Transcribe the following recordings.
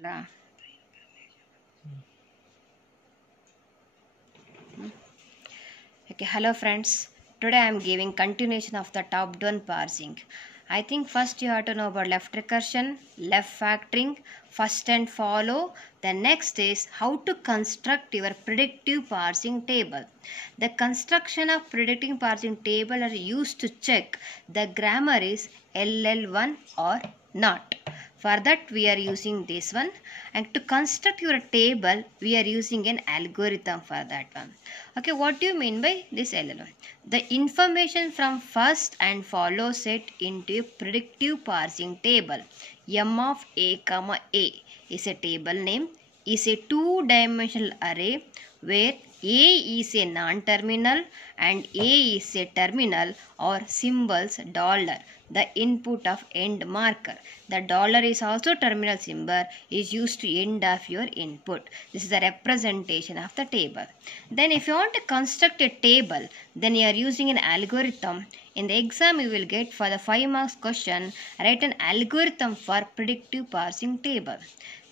La. Okay, hello friends. Today I am giving continuation of the top-down parsing. I think first you have to know about left recursion, left factoring, first and follow. The next is how to construct your predictive parsing table. The construction of predictive parsing table are used to check the grammar is LL1 or not. For that we are using this one, and to construct your table we are using an algorithm for that one. Okay, what do you mean by this LL1? The information from first and follow set into a predictive parsing table. M of A comma A is a table name, is a two-dimensional array where A is a non-terminal and A is a terminal or symbols dollar, the input of end marker. The dollar is also terminal symbol is used to end of your input. This is the representation of the table. Then if you want to construct a table, then you are using an algorithm. In the exam you will get for the 5 marks question, write an algorithm for predictive parsing table.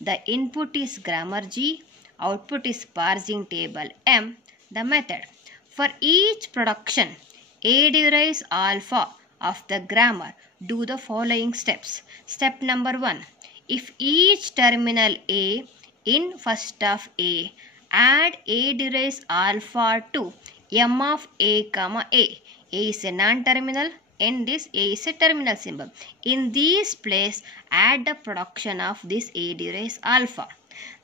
The input is grammar G, output is parsing table M. The method. For each production, A derives alpha of the grammar. Do the following steps. Step number 1. If each terminal A in first of A, add A derives alpha to M of A comma A. A is a non-terminal, in this A is a terminal symbol. In this place, add the production of this A derives alpha.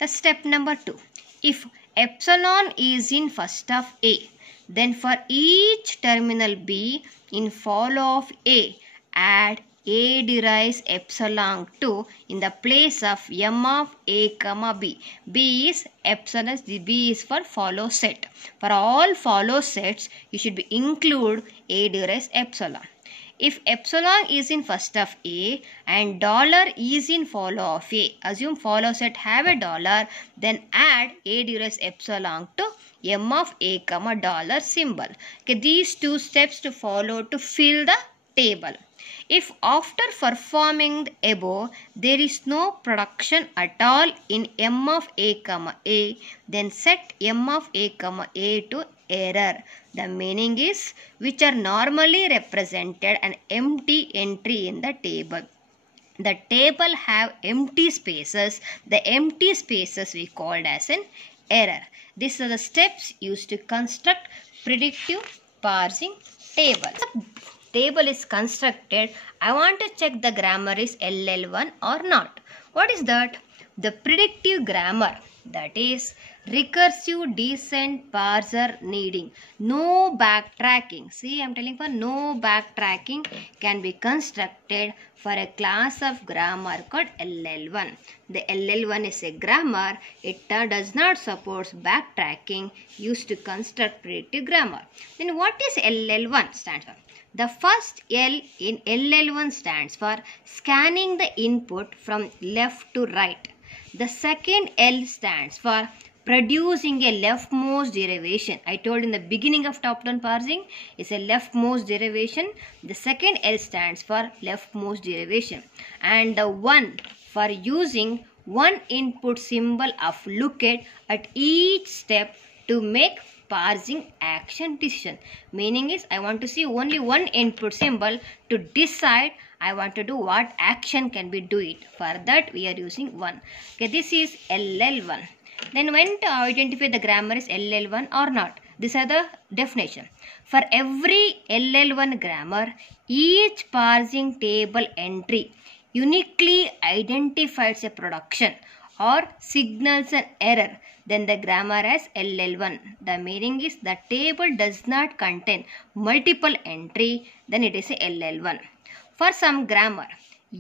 The step number 2. If epsilon is in first of A, then for each terminal B in follow of A, add A derives epsilon 2 in the place of M of A comma B. B is epsilon, B is for follow set. For all follow sets, you should include A derives epsilon. If epsilon is in first of A and dollar is in follow of A, assume follow set have a dollar, then add A derives epsilon to M of A comma dollar symbol. Okay, these two steps to follow to fill the table. If after performing the above there is no production at all in M of A comma A, then set M of A comma A to error. The meaning is which are normally represented an empty entry in the table. The table have empty spaces. The empty spaces we called as an error. These are the steps used to construct predictive parsing table. Table is constructed, I want to check the grammar is LL1 or not. What is that? The predictive grammar, that is recursive descent parser needing no backtracking. See, I am telling for no backtracking can be constructed for a class of grammar called LL1. The LL1 is a grammar. It does not support backtracking used to construct predictive grammar. Then what is LL1 stands for? The first L in LL1 stands for scanning the input from left to right. The second L stands for producing a leftmost derivation. I told in the beginning of top-down parsing is a leftmost derivation. The second L stands for leftmost derivation. And the one for using one input symbol of lookat at each step to make parsing action decision. Meaning is I want to see only one input symbol to decide I want to do what action can be do it. For that we are using 1. Okay, this is LL1. Then when to identify the grammar is LL1 or not. These are the definition. For every LL1 grammar, each parsing table entry uniquely identifies a production or signals an error, then the grammar as LL1. The meaning is the table does not contain multiple entry, then it is a LL1. For some grammar,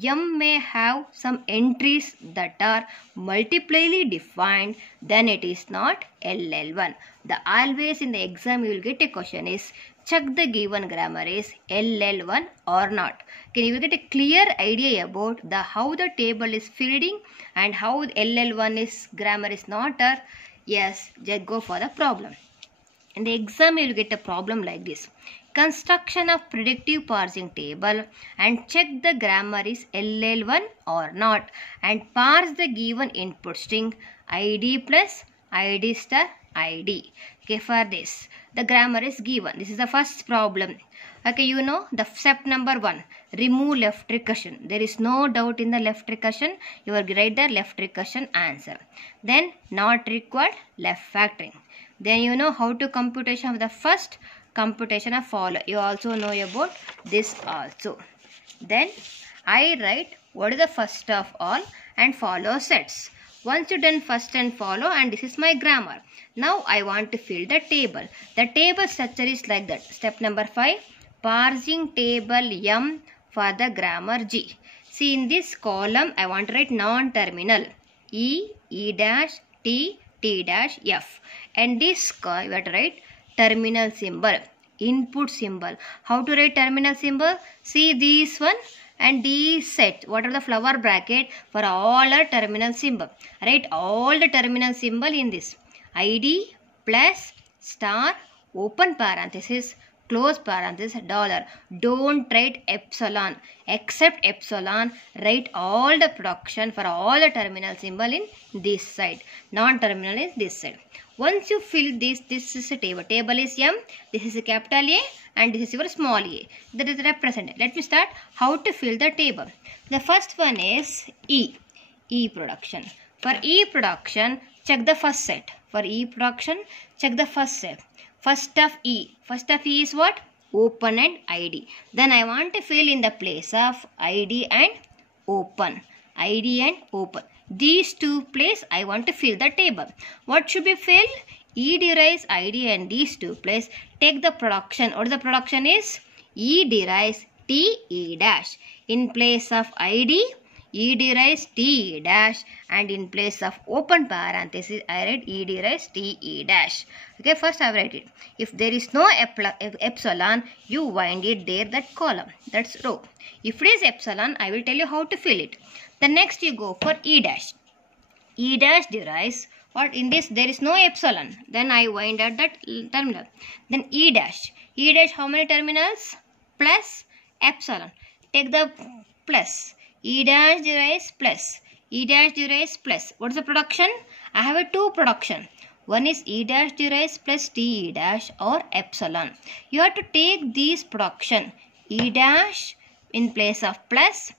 M may have some entries that are multiply defined, then it is not LL1. The always in the exam you will get a question is check the given grammar is LL1 or not. Can you get a clear idea about the how the table is filling and how LL1 is grammar is not or yes, just go for the problem. In the exam you will get a problem like this. construction of predictive parsing table and check the grammar is LL1 or not and parse the given input string ID plus ID star ID. Okay, for this the grammar is given. This is the first problem. Okay, you know the step number 1, remove left recursion. There is no doubt in the left recursion. You will write the left recursion answer. Then not required, left factoring. Then you know how to computation of the first, computation of follow. You also know about this also. Then I write what is the first of all and follow sets. Once you done first and follow, and this is my grammar. Now I want to fill the table. The table structure is like that. Step number 5, parsing table M for the grammar G. See, in this column I want to write non-terminal E, E dash, T, T dash, F. And this you have to write terminal symbol, input symbol. How to write terminal symbol? See this one and these set. What are the flower bracket for all our terminal symbol? Write all the terminal symbol in this. ID plus star open parenthesis close parenthesis dollar. Don't write epsilon. Except epsilon, write all the production for all the terminal symbol in this side. Non-terminal is this side. Once you fill this is a table. Table is M, this is a capital A and this is your small a. That is represented. Let me start how to fill the table. The first one is E. E production. For E production, check the first set. For E production, check the first set. First of E. First of E is what? Open and ID. Then I want to fill in the place of ID and open. ID and open. These two place I want to fill the table. What should be filled? E derives ID and these two place. Take the production. What the production is? E derives T E dash. In place of ID, E derives T E dash, and in place of open parenthesis I write E derives T E dash. Okay, first I write it. If there is no epsilon, you wind it there, that column, that's row. If it is epsilon, I will tell you how to fill it. The next you go for E dash. E dash derives what? In this there is no epsilon, then I wind at that terminal. Then E dash. E dash how many terminals? Plus epsilon. Take the plus. E dash derives plus. E dash derives plus. What is the production? I have a two production. One is E dash derives plus T E dash or epsilon. You have to take these production. E dash in place of plus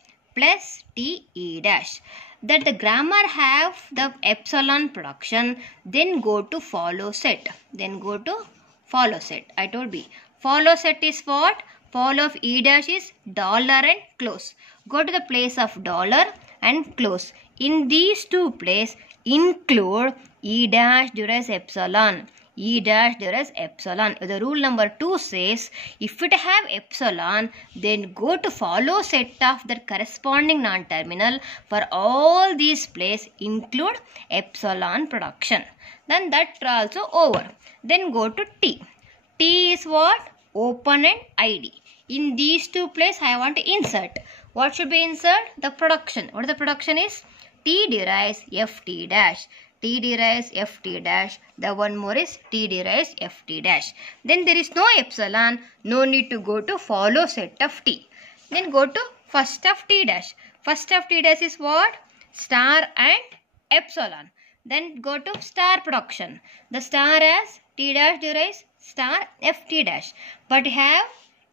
T E dash. That the grammar have the epsilon production. Then go to follow set. Then go to follow set. I told you. Follow set is what? Follow of E dash is dollar and close. Go to the place of dollar and close. In these two places, include E dash derives epsilon. E dash derives epsilon. The rule number 2 says, if it have epsilon, then go to follow set of the corresponding non-terminal. For all these places, include epsilon production. Then that also over. Then go to T. T is what? Open and ID. In these two places, I want to insert. What should be insert? The production. What the production is? T derives FT dash. T derives FT dash. The one more is T derives FT dash. Then there is no epsilon. No need to go to follow set of T. Then go to first of T dash. First of T dash is what? Star and epsilon. Then go to star production. The star as T dash derives star FT dash. But have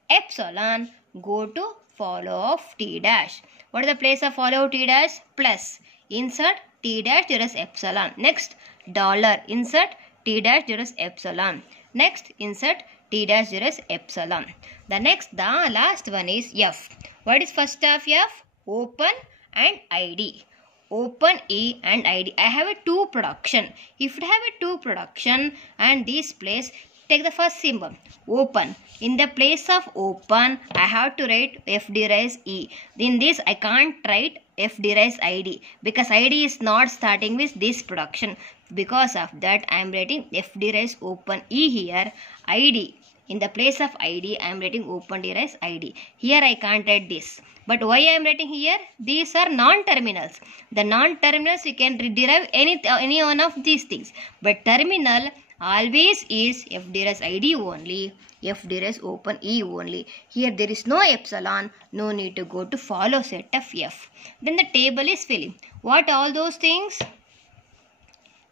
epsilon, go to follow of T dash. What is the place of follow T dash? Plus. Insert T dash derives epsilon. Next, dollar. Insert T dash derives epsilon. Next, insert T dash derives epsilon. The last one is F. What is first of F? Open and ID. Open E and ID. I have a two production. If you have a two production and this place, take the first symbol, open. In the place of open, I have to write F derives E. In this, I can't write F derives ID because ID is not starting with this production. Because of that, I am writing F derives open E here. ID. In the place of ID, I am writing open derives ID. Here I can't write this. But why I am writing here? These are non-terminals. The non-terminals, you can derive any one of these things. But terminal, always is F derives ID only, F derives open E only. Here there is no epsilon, no need to go to follow set of F. Then the table is filling. What all those things?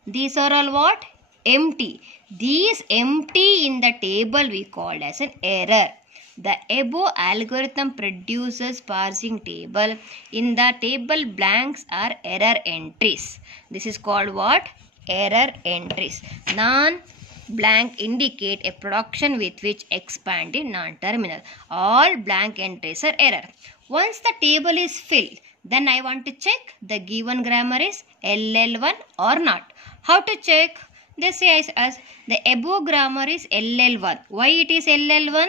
These are all what? Empty. These empty in the table we called as an error. The above algorithm produces parsing table. In the table blanks are error entries. This is called what? Error entries. Non-blank indicate a production with which expand in non-terminal. All blank entries are error. Once the table is filled, then I want to check the given grammar is LL1 or not. How to check? They say as the above grammar is LL1. Why it is LL1?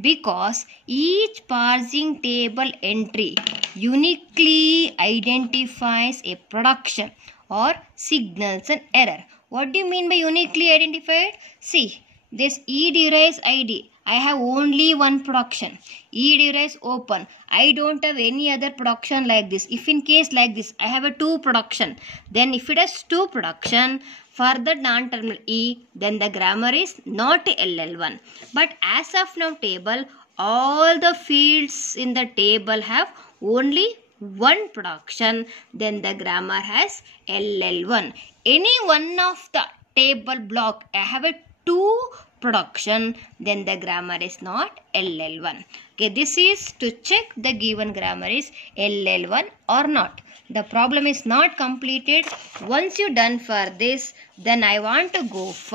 Because each parsing table entry uniquely identifies a production or signals an error. What do you mean by uniquely identified? See, this E derives ID. I have only one production. E derives open. I don't have any other production like this. If in case like this, I have a 2 production. Then if it has 2 production for the non-terminal E, then the grammar is not LL1. But as of now table, all the fields in the table have only one production. Then the grammar has LL1. Any one of the table block, I have a 2 production, then the grammar is not LL1. Okay, this is to check the given grammar is LL1 or not. The problem is not completed. Once you done for this, then I want to go for